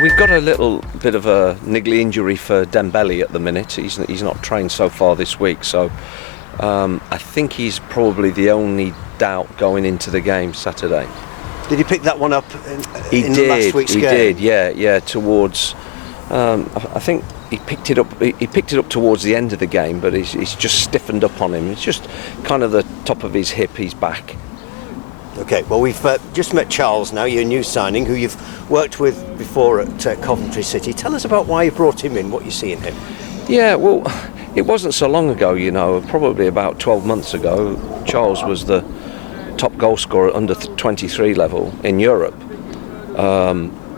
we've got a little bit of a niggly injury for Dembele at the minute. He's not trained so far this week, so I think he's probably the only doubt going into the game Saturday. Did he pick that one up in last week's game? He did, yeah. Towards, I think he picked it up. He picked it up towards the end of the game, but he's just stiffened up on him. It's just kind of the top of his hip. He's back. Okay, well, we've just met Charles now, your new signing, who you've worked with before at Coventry City. Tell us about why you brought him in, what you see in him. Yeah, well, it wasn't so long ago, probably about 12 months ago. Charles was the top goal scorer at under 23 level in Europe.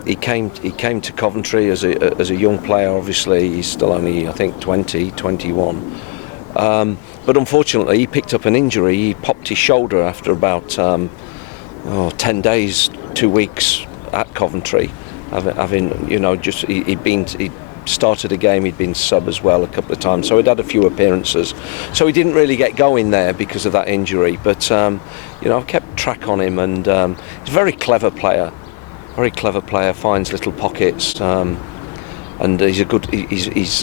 He came to Coventry as a young player. Obviously, he's still only, I think, 21. But unfortunately, he picked up an injury. He popped his shoulder after about 10 days, 2 weeks at Coventry. He'd started a game, he'd been sub as well a couple of times, so he'd had a few appearances. So he didn't really get going there because of that injury. But I've kept track on him, and he's a very clever player. Finds little pockets. And he's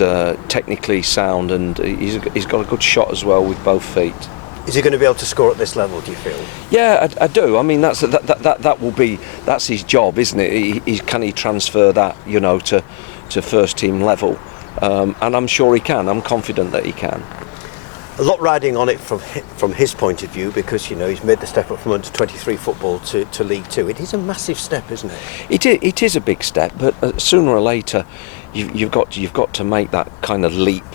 technically sound, and he's got a good shot as well with both feet. Is he going to be able to score at this level, do you feel? Yeah, I do. I mean, that's his job, isn't it? Can he transfer that, to first team level? And I'm sure he can. I'm confident that he can. A lot riding on it from his point of view, because he's made the step up from under 23 football to League Two. It is a massive step, isn't it? It is a big step, but sooner or later, you've got to make that kind of leap,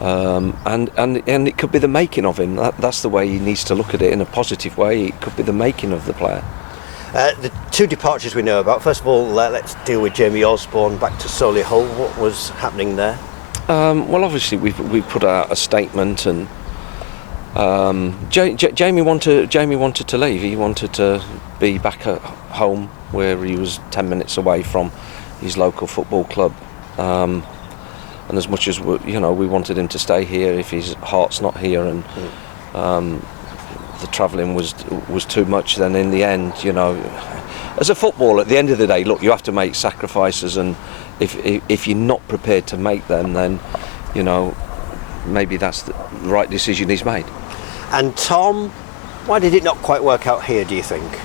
and it could be the making of him. That's the way he needs to look at it, in a positive way. It could be the making of the player. The two departures we know about. First of all, let's deal with Jamie Osborne back to Solihull. What was happening there? Well, obviously we put out a statement, and Jamie wanted to leave. He wanted to be back at home, where he was 10 minutes away from his local football club. And as much as we wanted him to stay here, if his heart's not here, and the travelling was too much, then in the end, as a footballer, at the end of the day, look, you have to make sacrifices, and if you're not prepared to make them, then maybe that's the right decision he's made. And Tom, why did it not quite work out here, do you think?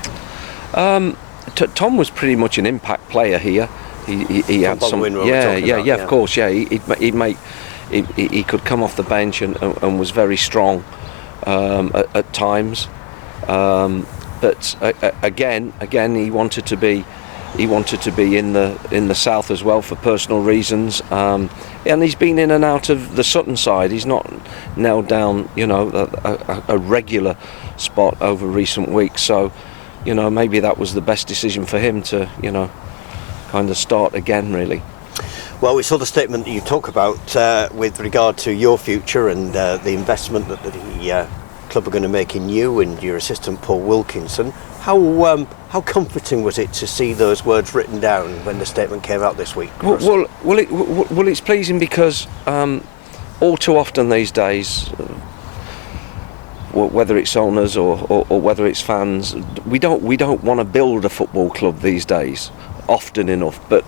Tom was pretty much an impact player here. He had some, of course, yeah. He could come off the bench and was very strong at times. But again, he wanted to be in the south as well for personal reasons, and he's been in and out of the Sutton side. He's not nailed down, a regular spot over recent weeks. So, maybe that was the best decision for him to, kind of start again, really. Well, we saw the statement that you talk about with regard to your future and the investment that the club are going to make in you and your assistant Paul Wilkinson. How comforting was it to see those words written down when the statement came out this week? Well, it's pleasing, because all too often these days, whether it's owners or whether it's fans, we don't want to build a football club these days often enough. But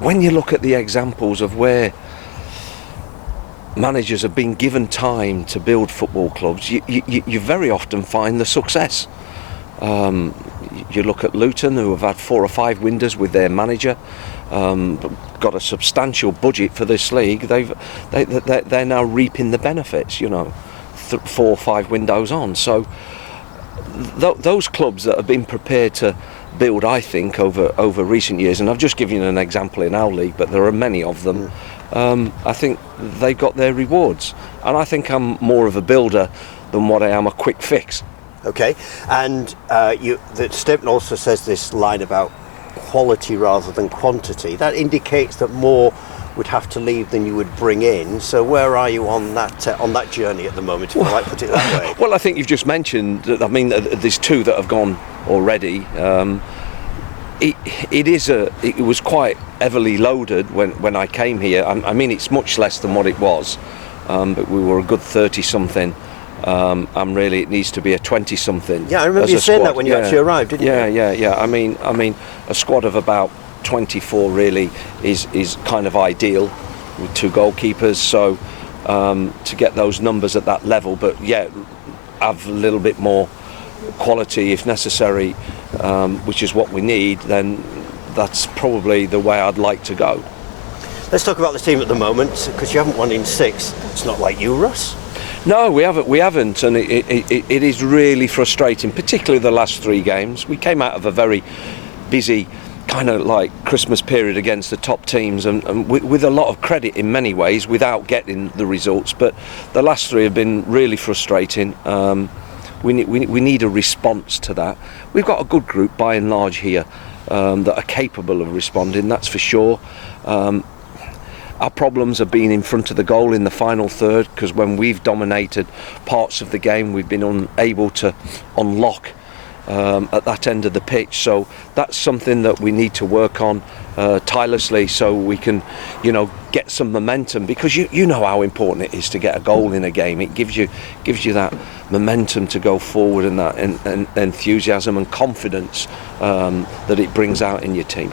when you look at the examples of where managers have been given time to build football clubs, you very often find the success. You look at Luton, who have had 4 or 5 windows with their manager, got a substantial budget for this league. They're now reaping the benefits, 4 or 5 windows on. So those clubs that have been prepared to build, I think, over recent years, and I've just given you an example in our league, but there are many of them. I think they got their rewards, and I think I'm more of a builder than what I am a quick fix. Okay, and the statement also says this line about quality rather than quantity. That indicates that more would have to leave than you would bring in. So where are you on that journey at the moment, if I might put it that way? Well, I think you've just mentioned that. I mean, there's 2 that have gone already. It was quite heavily loaded when I came here. I mean, it's much less than what it was, but we were a good 30-something. And really, it needs to be a 20-something. Yeah, I remember you saying that when you actually arrived, didn't you? Yeah. I mean, a squad of about 24 really is kind of ideal with 2 goalkeepers. So to get those numbers at that level, but yeah, have a little bit more quality if necessary, which is what we need, then that's probably the way I'd like to go. Let's talk about the team at the moment, because you haven't won in 6. It's not like you, Russ. No, we haven't, and it is really frustrating, particularly the last 3 games. We came out of a very busy kind of like Christmas period against the top teams, and with a lot of credit in many ways without getting the results, but the last 3 have been really frustrating. We need a response to that. We've got a good group by and large here that are capable of responding, that's for sure. Our problems have been in front of the goal in the final third, because when we've dominated parts of the game, we've been unable to unlock at that end of the pitch. So that's something that we need to work on tirelessly, so we can, get some momentum, because you know how important it is to get a goal in a game. It gives you that momentum to go forward, and that enthusiasm and confidence that it brings out in your team.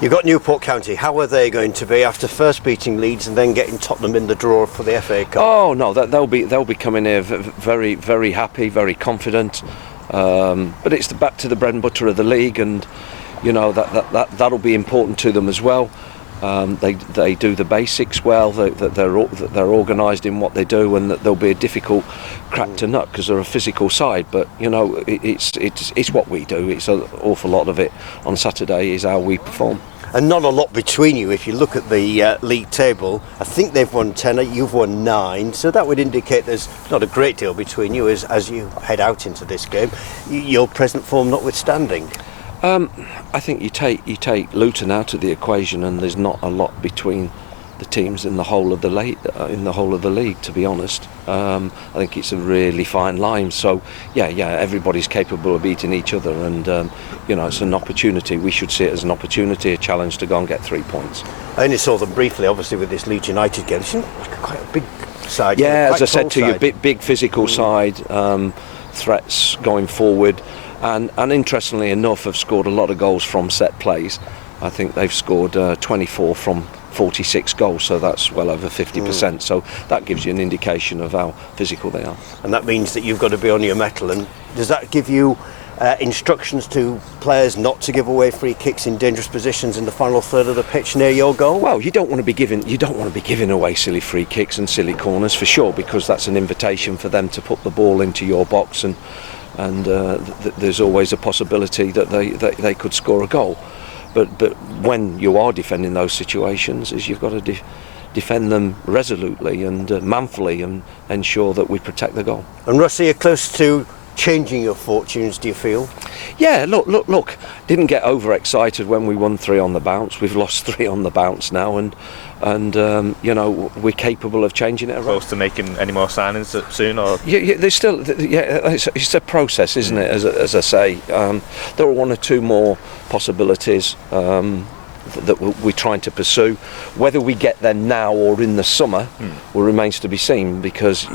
You've got Newport County. How are they going to be after first beating Leeds and then getting Tottenham in the draw for the FA Cup? Oh no, they'll be coming here very, very happy, very confident. But it's back to the bread and butter of the league, and that'll be important to them as well. They do the basics well. They're organised in what they do, and that they'll be a difficult crack to nut because they're a physical side. But it's what we do. It's an awful lot of it on Saturday is how we perform. And not a lot between you. If you look at the league table, I think they've won 10, you've won 9, so that would indicate there's not a great deal between you as you head out into this game, your present form notwithstanding. I think you take Luton out of the equation, and there's not a lot between the teams in the whole of the league, to be honest. I think it's a really fine line. So yeah, everybody's capable of beating each other, and it's an opportunity. We should see it as an opportunity, a challenge to go and get 3 points. I only saw them briefly, obviously, with this Leeds United game. It seemed like quite a big side. Yeah, as I said to you, big physical side, threats going forward. And interestingly enough, have scored a lot of goals from set plays. I think they've scored 24 from 46 goals, so that's well over 50%. So that gives you an indication of how physical they are. And that means that you've got to be on your mettle. And does that give you instructions to players not to give away free kicks in dangerous positions in the final third of the pitch near your goal? Well, you don't want to be giving away silly free kicks and silly corners, for sure, because that's an invitation for them to put the ball into your box, and there's always a possibility that they could score a goal. But when you are defending those situations, is you've got to defend them resolutely and manfully, and ensure that we protect the goal. And Russ, are you close to changing your fortunes, do you feel? Yeah, look, didn't get overexcited when we won 3 on the bounce. We've lost 3 on the bounce now, and we're capable of changing it around. Close to making any more signings soon, or? Yeah, there's still, it's a process, isn't it? As I say, there are 1 or 2 more possibilities that we're trying to pursue. Whether we get them now or in the summer remains to be seen, because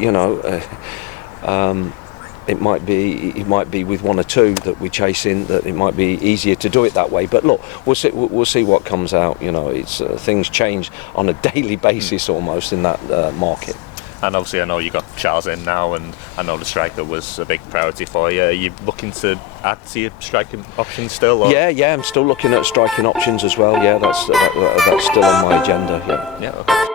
it might be with 1 or 2 that we chase in, that it might be easier to do it that way. But look, we'll see what comes out. It's things change on a daily basis almost in that market. And obviously I know you got Charles in now, and I know the striker was a big priority for you. Are you looking to add to your striking options still? Or? Yeah, I'm still looking at striking options as well. Yeah, that's still on my agenda. Yeah. Yeah. Okay.